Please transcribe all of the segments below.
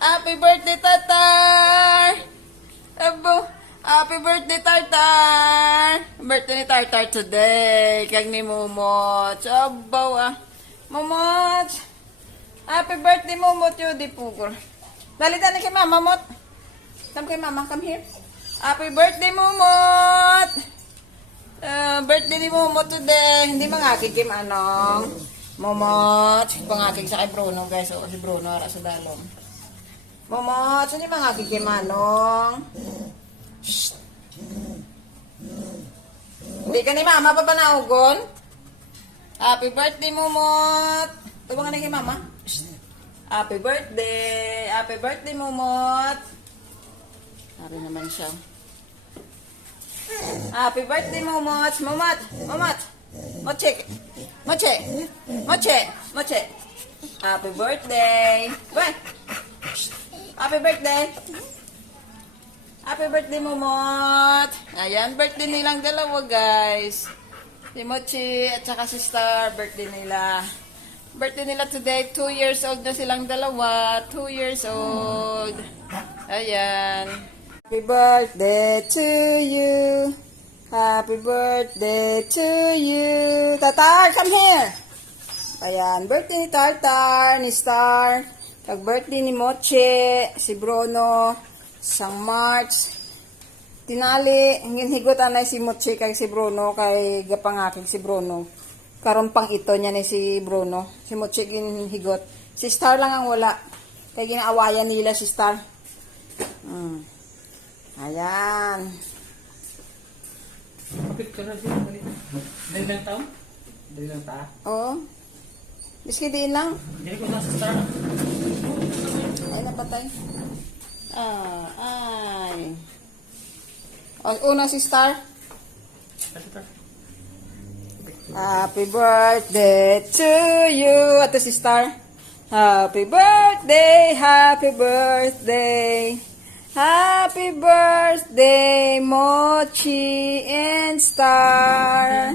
Happy birthday, Tartar! Abo, happy birthday, Tartar! Birthday ni Tartar today. Kag ni Momot. Abo, Momot! Happy birthday, Momot. Yun, di pugol. Dali na kay Mama, Mot. Come kay Mama, come here. Happy birthday, Momot! Birthday ni Momot today. Hindi mangakig kim anong. Momot. Pangakig sa kay Bruno, guys. O, si Bruno, ara sa dalong. Momot, saan yung mga kikimanong? Shhh! Hindi ka ni Mama pa naugon? Happy birthday, Momot! Tubangan na kay Mama. Shhh! Happy birthday! Happy birthday, Momot! Sabi naman siya. Happy birthday, Momot! Momot! Momot! Moche! Moche! Moche! Moche! Happy birthday! Bye! Happy birthday! Happy birthday, Momot! Ayan, birthday nilang dalawa, guys. Si Mochi at saka si Star, birthday nila. Birthday nila today, 2 years old na silang dalawa. 2 years old. Ayan. Happy birthday to you. Happy birthday to you. Tatar, come here! Ayan, birthday ni Tartar, ni Star. Kag-birthday ni Moche, si Bruno, sang March. Tinali, higutan na si Moche kay si Bruno, kay gapangakig si Bruno. Karon pang ito niya ni si Bruno. Si Moche ginhigot. Si Star lang ang wala. Kaya ginaawayan nila si Star. Ayan. Picture na siya. Dali lang tao? Dali lang ta? Oo. Biski din lang. Dili ko na sa Star. Ay, napatay. Ay. O, una si Star. Happy birthday to you. Ito si Star. Happy birthday, happy birthday. Happy birthday, Mochi and Star.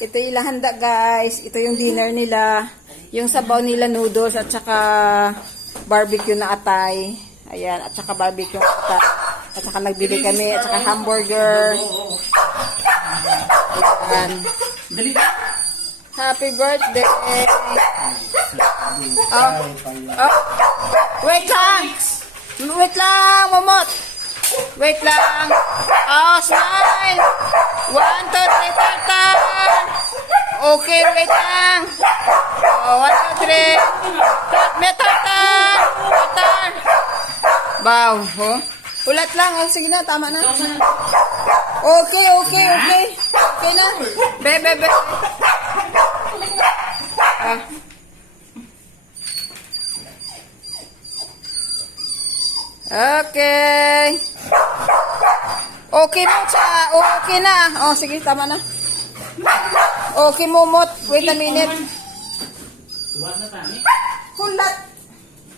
Ito yung lahanda, guys. Ito yung dinner nila. Yung sabaw nila noodles at saka barbecue na atay. Ayan, at saka barbecue na atay. At saka nagbili kami, at saka hamburger. Ayan. Happy birthday. Oh. Wait lang. Wait lang, Momot. Wait lang. Oh, smile. 1, 2, 3, Tartar. Okay, wait lang. Oh, 1, 2, 3. May Tartar. Tartar. Wow. Oh. Ulat lang. Oh, sige na, tama na. Okay. Okay na. Be. Ah. Okay. Okay mo siya. Okay na. Oh, sige, tama na. Okay, Momot. Wait a minute.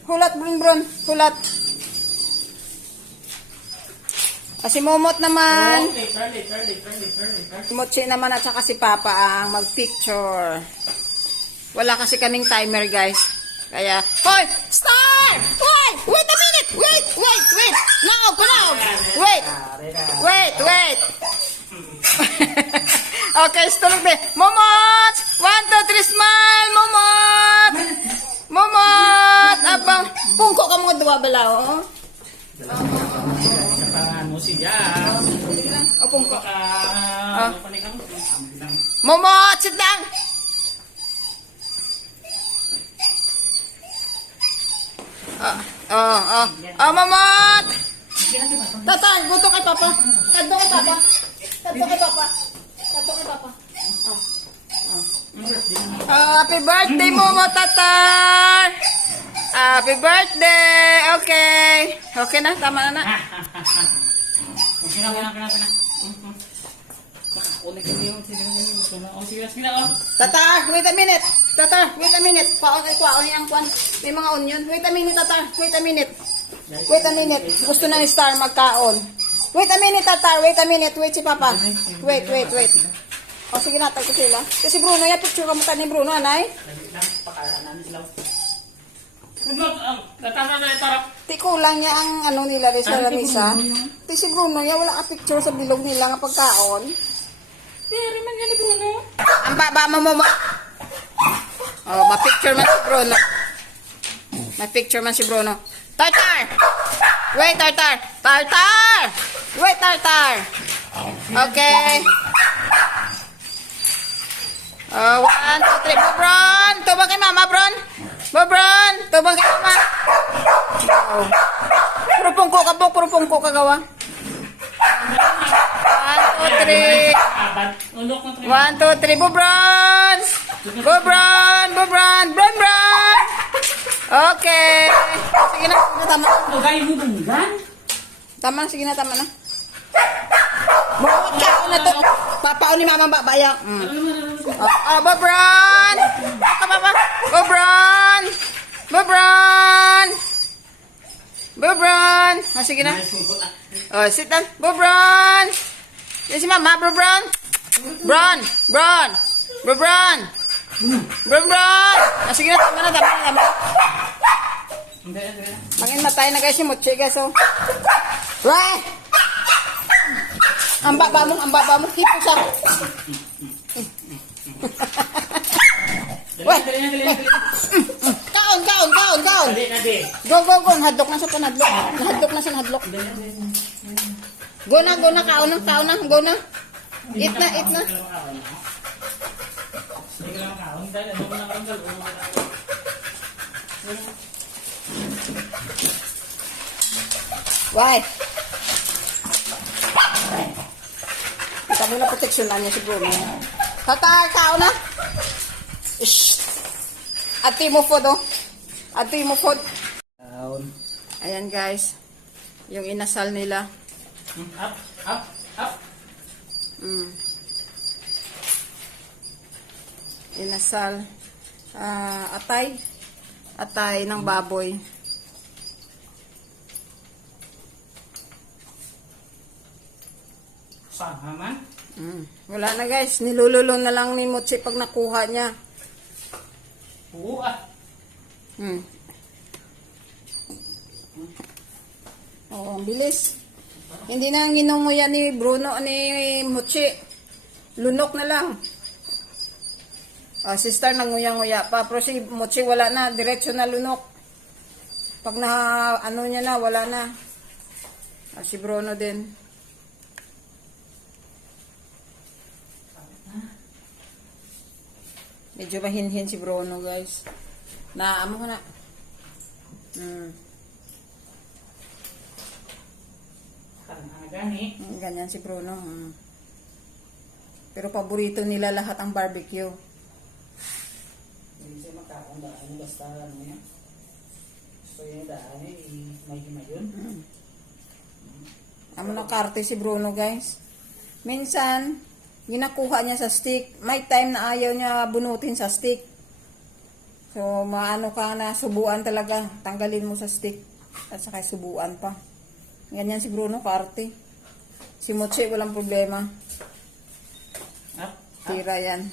Hulat, Brun. Hulat. Si Momot naman. Si Mochi naman at saka si Papa ang mag-picture. Wala kasi kaming timer, guys. Kaya, hoy! Star! Wait a minute! Wait! No! Wait! Okay, stop be. Momot! 1, 2, 3, smile! Momot! Abang, pungko ka mga dua balaw, oh. Mo siya. O, pungko. Momot! Sit down! Momot! Tata, guto kay Papa. Kadto kay Papa. Happy birthday, Momot, Tata! Happy birthday! Okay na, tama na. Okay na. Tata, wait a minute. Kwaon yung kwan. May mga onion. Wait a minute, Tata. Wait a minute. Gusto na ni Star magkaon. Wait a minute, Tata. Wait si Papa. Wait. O, sige na, tag ko sila. Kasi Bruno, yan, picture ka mo ni Bruno, anay? Pakalaan namin sila. Natama na para kulang niya ang ano nila rin sa Ano, lamisa. si Bruno yun? Ti si Bruno niya, wala ka picture sa bilog nila nga pagkaon. Pero man gani Bruno. Ang baba mo. Oh, ma-picture man si Bruno. Ma-picture man si Bruno. Tartar! Wait, Tartar! Tartar! Wait, Tartar! Okay. 1, 2, 3. Bobron! Tubang kay mama, Bron! Bobron! Tubang kay mama! Oh. Puro pungko ka gawa. 1, 2, 3. Abat. Ulok na 1, 2, 3. 3. Bobron! Bron! Okay. Sige na, tama na. Lagay mo dunggan. Tama na, sige na, tama na. Bawat ka na to. Papaon ni mama babaya. Bobron! Bobron! Sige na. Sit down. Bobron! Yan si mama, Bobron! Bron! Sige na, tama na. Mangin matay na guys si Mochi guys, oh. Wah! Ang baba mo, hipo sa. Weh! Kaon! Go! Nahadlok na sa nahadlok. Go na, kaon na, go na. Eat na. Why? Kita mo na protection na niya si Bruno. Tata, kao na. Shhh. Ati mo food, oh. Ayan guys. Yung inasal nila. Up. Inasal. Atay ng baboy. Saan man? Wala na guys. Nilululo na lang ni Mochi pag nakuha niya. Oo Oo, ang bilis. Hindi na nginunguya ni Bruno ni Mochi. Lunok na lang. Sister nanguya-nguya pa. Pero si Mochi wala na. Diretso na lunok. Pag na ano niya na, wala na. Si Bruno din. Medyo mahinhin si Bruno guys. Naamo ko na. Ganyan si Bruno. Pero paborito nila lahat ang barbecue. Hindi siya makakandaan. Basta ano yan. Gusto yung daan may himayon. Amo na karte si Bruno guys. Minsan, ginakuha niya sa stick. May time na ayaw niya bunutin sa stick. So, maano ka na, subuan talaga. Tanggalin mo sa stick. At saka subuan pa. Ganyan si Bruno, karte. Si Mochi, walang problema. Tira yan.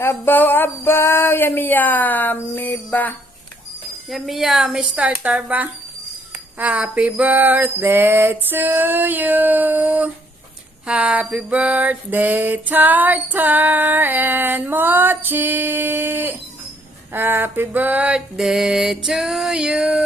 Abaw. Yummy ba? Yummy starter ba? Happy birthday to you. Happy birthday, Tartar and Mochi. Happy birthday to you.